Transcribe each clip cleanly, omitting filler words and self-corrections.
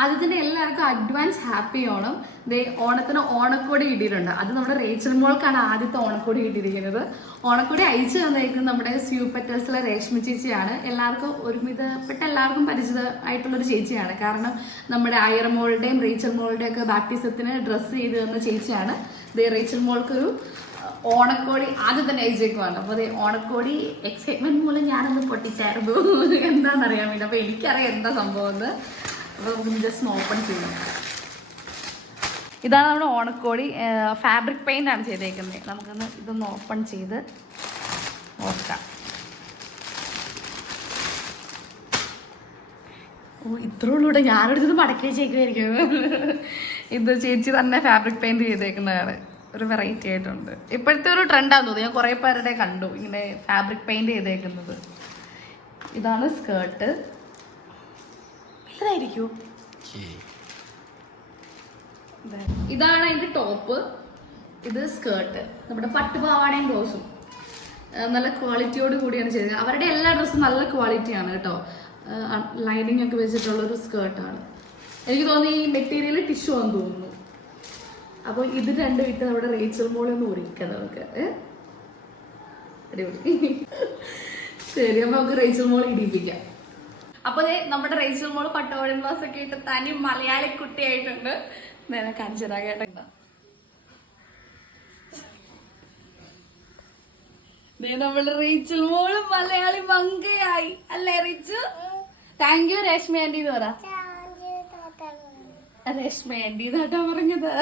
ആദ്യം തന്നെ എല്ലാവർക്കും അഡ്വാൻസ് ഹാപ്പി ഓണം. ഓണത്തിന് ഓണക്കോടി കിട്ടിയിട്ടുണ്ട്. അത് നമ്മുടെ റേച്ചൽ മോൾക്കാണ് ആദ്യത്തെ ഓണക്കോടി കിട്ടിയിരിക്കുന്നത്. ഓണക്കോടി അയച്ചു തന്നേക്കുന്നത് നമ്മുടെ സ്യൂ പെറ്റൽസിലെ രേഷ്മ ചേച്ചിയാണ്. എല്ലാവർക്കും ഒരുമിതപ്പെട്ട എല്ലാവർക്കും പരിചിതമായിട്ടുള്ളൊരു ചേച്ചിയാണ്. കാരണം നമ്മുടെ ആയിരം മോളുടെയും റേച്ചൽ മോളുടെയും ഒക്കെ ബാപ്റ്റിസത്തിന് ഡ്രസ്സ് ചെയ്ത് തന്ന ചേച്ചിയാണ്. റേച്ചൽ മോൾക്കൊരു ഓണക്കോടി ആദ്യം തന്നെ അയച്ചേക്കുവാണ്. അപ്പോൾ ഓണക്കോടി എക്സൈറ്റ്മെന്റ് മൂലം ഞാനൊന്ന് പൊട്ടിച്ചായിരുന്നു എന്താണെന്നറിയാൻ വേണ്ടി. അപ്പോൾ എനിക്കറിയാം എന്താ സംഭവം എന്ന്. അപ്പോൾ നമുക്ക് ജസ്റ്റ് ഓപ്പൺ ചെയ്യാം. ഇതാണ് നമ്മുടെ ഓണക്കോടി. ഫാബ്രിക് പെയിന്റ് ആണ് ചെയ്തേക്കുന്നത്. നമുക്കൊന്ന് ഇതൊന്ന് ഓപ്പൺ ചെയ്ത് നോക്കാം. ഓ, ഇത്രയുള്ളൂടെ. ഞാനെടുത്തത് മടക്കി വെച്ചേക്കുമായിരിക്കും. ഇത് ചേച്ചി തന്നെ ഫാബ്രിക് പെയിന്റ് ചെയ്തേക്കുന്നതാണ്. ഒരു വെറൈറ്റി ആയിട്ടുണ്ട്. ഇപ്പോഴത്തെ ഒരു ട്രെൻഡാന്ന് തോന്നുന്നു. ഞാൻ കുറേ പേരുടെ കണ്ടു ഇങ്ങനെ ഫാബ്രിക് പെയിന്റ് ചെയ്തേക്കുന്നത്. ഇതാണ് സ്കേർട്ട്. ഇതായിരിക്കും. ഇതാണ് അതിന്റെ ടോപ്പ്. ഇത് സ്കേർട്ട്. നമ്മുടെ പട്ടുപാവാടയും ബ്ലൗസും നല്ല ക്വാളിറ്റിയോട് കൂടിയാണ് ചെയ്തത്. അവരുടെ എല്ലാ ഡ്രസ്സും നല്ല ക്വാളിറ്റിയാണ് കേട്ടോ. ലൈനിങ് ഒക്കെ വെച്ചിട്ടുള്ളൊരു സ്കേർട്ടാണ്. എനിക്ക് തോന്നുന്നു ഈ മെറ്റീരിയൽ ടിഷ്യൂ ആണെന്ന് തോന്നുന്നു. അപ്പോൾ ഇത് രണ്ടും ഇട്ട് നമ്മുടെ റേച്ചൽ മോളെ ഒന്ന് ഒരുക്കാം നമുക്ക്. അടിപൊളി. ശരി, അപ്പൊ നമുക്ക് റേച്ചൽ മോളെ ഇടിപ്പിക്കാം. അപ്പൊ നമ്മുടെ റേച്ചൽ മോള് പട്ടോളം ഗ്ലാസ് ഒക്കെ ഇട്ട് തനി മലയാളി കുട്ടിയായിട്ടുണ്ട്. നേരെ കാണിച്ചതാ കേട്ടോ. നമ്മുടെ റേച്ചൽ മോള് മലയാളി മങ്കയായി അല്ലേ റേച്ചു? താങ്ക് യു രേഷ്മ ആന്റി എന്ന് പറ. രേഷ്മ ആന്റി എന്നാട്ടാ പറഞ്ഞത്.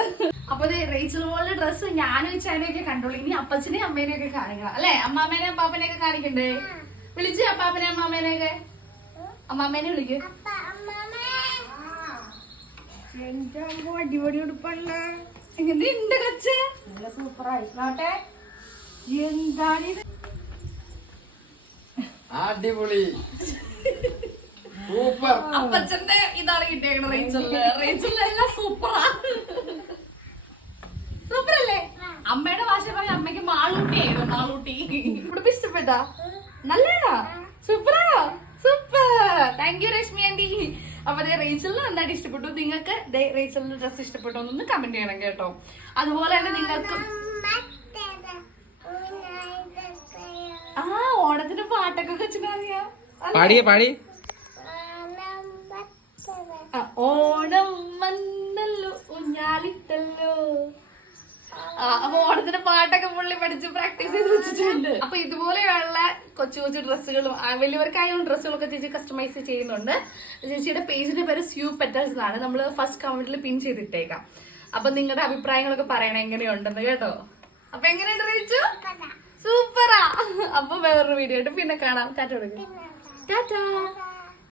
അപ്പൊ റേച്ചൽ മോളുടെ ഡ്രസ്സ് ഞാനും ചാനയൊക്കെ കണ്ടോളൂ. ഇനി അപ്പച്ചനെയും അമ്മേനെയും ഒക്കെ കാണിക്കണം അല്ലെ? അമ്മാമ്മേനെ അപ്പാപ്പനെയൊക്കെ കാണിക്കണ്ടേ? വിളിച്ച് അപ്പാപ്പനെ അമ്മാമ്മേനെയൊക്കെ. അമ്മാമ്മേനെ വിളിക്ക്. അടിപൊളി ഉടുപ്പല്ലേ? എങ്ങനെയുണ്ട് കൊച്ച്? നല്ല സൂപ്പറായി. എന്താണ് ഇത്? അടിപൊളി. അപ്പച്ചന്റെ ഇതാണ് കിട്ടിയേക്കണ റേച്ചലിന്. റേച്ചലിനെല്ലാം സൂപ്പറാ. സൂപ്പറല്ലേ? അമ്മയുടെ ഭാഷ പറഞ്ഞ അമ്മയ്ക്ക് മാളൂട്ടിയായിരുന്നു. മാളൂട്ടി. ഉടുപ്പ് ഇഷ്ടപ്പെട്ടാ? നല്ലതാ? സൂപ്പറാ? Super. Thank you Rashmi aunty. അപ്പൊ റേച്ചലിന് നന്നായിട്ട് ഇഷ്ടപ്പെട്ടു. നിങ്ങൾക്ക് റേച്ചലിന്റെ ഡ്രസ് ഇഷ്ടപ്പെട്ടോ എന്നൊന്ന് കമന്റ് ചെയ്യണം കേട്ടോ. അതുപോലെ തന്നെ നിങ്ങൾക്ക് ഓണത്തിന് പാട്ടൊക്കെ വെച്ചിട്ടറിയാം. ഓണം വന്നല്ലോ ഊഞ്ഞാലിട്ടല്ലോ. അപ്പൊ ഓണത്തിന്റെ പാട്ടൊക്കെ പുള്ളി പഠിച്ച് പ്രാക്ടീസ് ചെയ്ത് വെച്ചിട്ടുണ്ട്. അപ്പൊ ഇതുപോലെയുള്ള കൊച്ചു കൊച്ചു ഡ്രസ്സുകളും വലിയവർക്കായുള്ള ഡ്രസ്സുകളൊക്കെ ചേച്ചി കസ്റ്റമൈസ് ചെയ്യുന്നുണ്ട്. ചേച്ചിയുടെ പേജിന്റെ പേര് സ്യൂ പെറ്റൽസ് എന്നാണ്. നമ്മൾ ഫസ്റ്റ് കമന്റിൽ പിൻ ചെയ്തിട്ടേക്കാം. അപ്പൊ നിങ്ങളുടെ അഭിപ്രായങ്ങളൊക്കെ പറയണം എങ്ങനെയുണ്ടെന്ന് കേട്ടോ. അപ്പൊ എങ്ങനെയുണ്ട് റീച്ചു? സൂപ്പറാ. അപ്പൊ വേറൊരു വീഡിയോ ആയിട്ട് പിന്നെ കാണാം. ടാറ്റ.